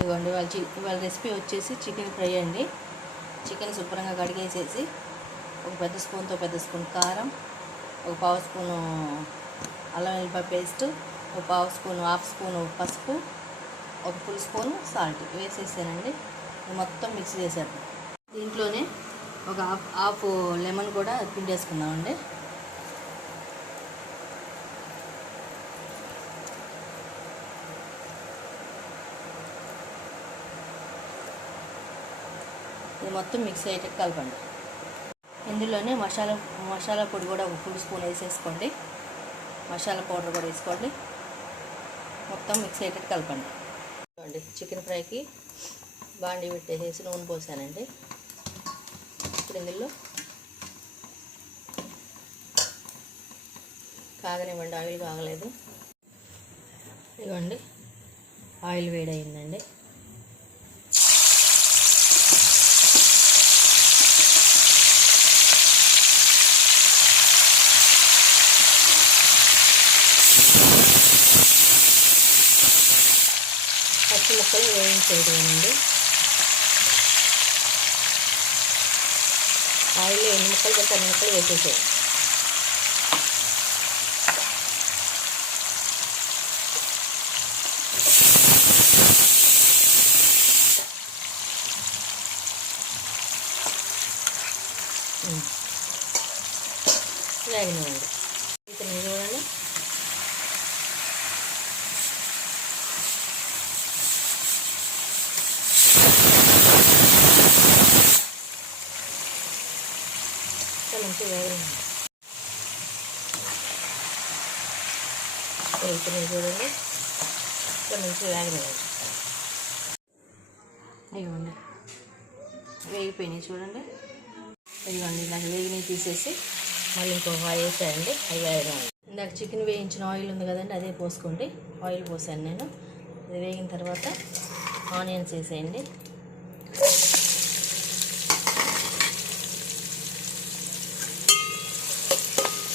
ఇదిగోండి ఇవాళ రెసిపీ వచ్చేసి చికెన్ ఫ్రై అండి. చికెన్ శుభ్రంగా కడిగేసేసి ఒక పెద్ద స్పూన్ కారం, ఒక పావు స్పూను అల్లం వెల్లిపాయ పేస్ట్, ఒక హాఫ్ స్పూను పసుపు, ఒక ఫుల్ స్పూను సాల్ట్ వేసేసానండి. మొత్తం మిక్స్ చేశాను. దీంట్లోనే ఒక హాఫ్ లెమన్ కూడా పిండేసుకుందామండి. ఇది మొత్తం మిక్స్ అయ్యేటట్టు కలపండి. ఇందులోనే మసాలా పొడి కూడా ఒక ఫుల్ స్పూన్ వేసేసుకోండి. మసాలా పౌడర్ కూడా వేసుకోండి. మొత్తం మిక్స్ అయ్యేటట్టు కలపండి. చూడండి, చికెన్ ఫ్రైకి బాండీ పెట్టేసి నూనె పోసానండి. ఇప్పుడు ఇందులో కాగనివ్వండి, ఆయిల్ కాగలేదు. ఇదిగోండి, ఆయిల్ వేడయిందండి. పచ్చి ముక్కలు వేయించేయడమేనండి. ఆయిల్లో ఎన్ని ముక్కలు పడితే అన్ని ముక్కలు వేసేసాయి. వేగనివ్వండి. ఇతను చూడండి, మంచిగా వేగనివ్వండి. ఇతను చూడండి, ఇట్లా మంచిగా వేగనివ్వండి. ఇవ్వండి, వేగిపోయినాయి చూడండి. ఇదిగోండి, ఇలాగ వేగినవి తీసేసి మళ్ళీ ఇంకొక ఆయిల్ వేసాయండి. అవి వేయడం, ఇందాక చికెన్ వేయించిన ఆయిల్ ఉంది కదండి, అదే పోసుకోండి. ఆయిల్ పోసాను నేను. అది వేగిన తర్వాత ఆనియన్స్ వేసేయండి.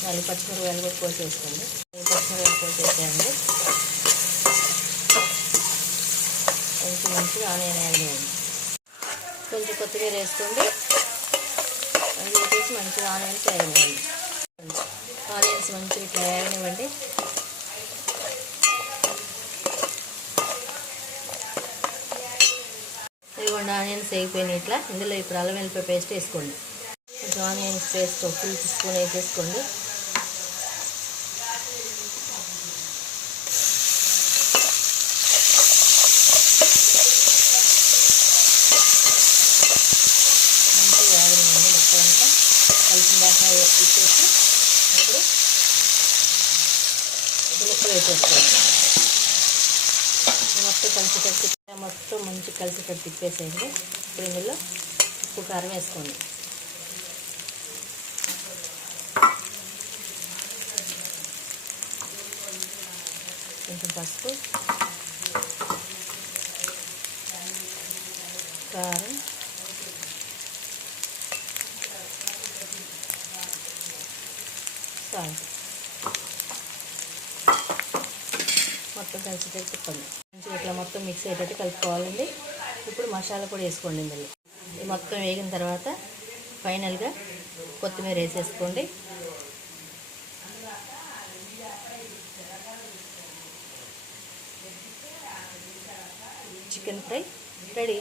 మళ్ళీ పచ్చిమిరపకాయలు కూడా కోసేసుకోండి. పచ్చిమిరపకాయలు కోసేసేయండి. మంచిగా ఆనియన్ యాడ్ చేయండి. కొంచెం కొత్తిమీర వేసుకోండి. అది వేసేసి మంచిగా ఆనియన్స్ వేయనివ్వండి. ఆనియన్స్ మంచిగా ఇట్లా వేయనివ్వండి. ఇదిగోండి, ఆనియన్స్ వేగిపోయినాయి. ఇట్లా ఇందులో ఇప్పుడు అల్లం వెల్లిపాయ పేస్ట్ వేసుకోండి. కొంచెం ఆనియన్స్ పేస్ట్ ఫుల్ స్పూన్ వేసేసుకోండి. మంచిగా వేగనివ్వండి. మొక్కలంతా కలిసిన దాకా ఇచ్చేసి ఇప్పుడు ముక్కలు వేసేసుకోండి. మొత్తం మంచి కలిసేటట్టు తిప్పేసేయండి. ఇప్పుడు ఇందులో ఉప్పు కారం వేసుకోండి. కొంచెం పసుపు, కారం, సాల్ట్ మొత్తం కలిసేటట్టు తిప్పండి. మంచిగా ఇట్లా మొత్తం మిక్స్ అయ్యేటట్టు కలుపుకోవాలండి. ఇప్పుడు మసాలా పొడి వేసుకోండి. ఇందులో ఇది మొత్తం వేగిన తర్వాత ఫైనల్గా కొత్తిమీర వేసేసుకోండి. Chicken fry ready.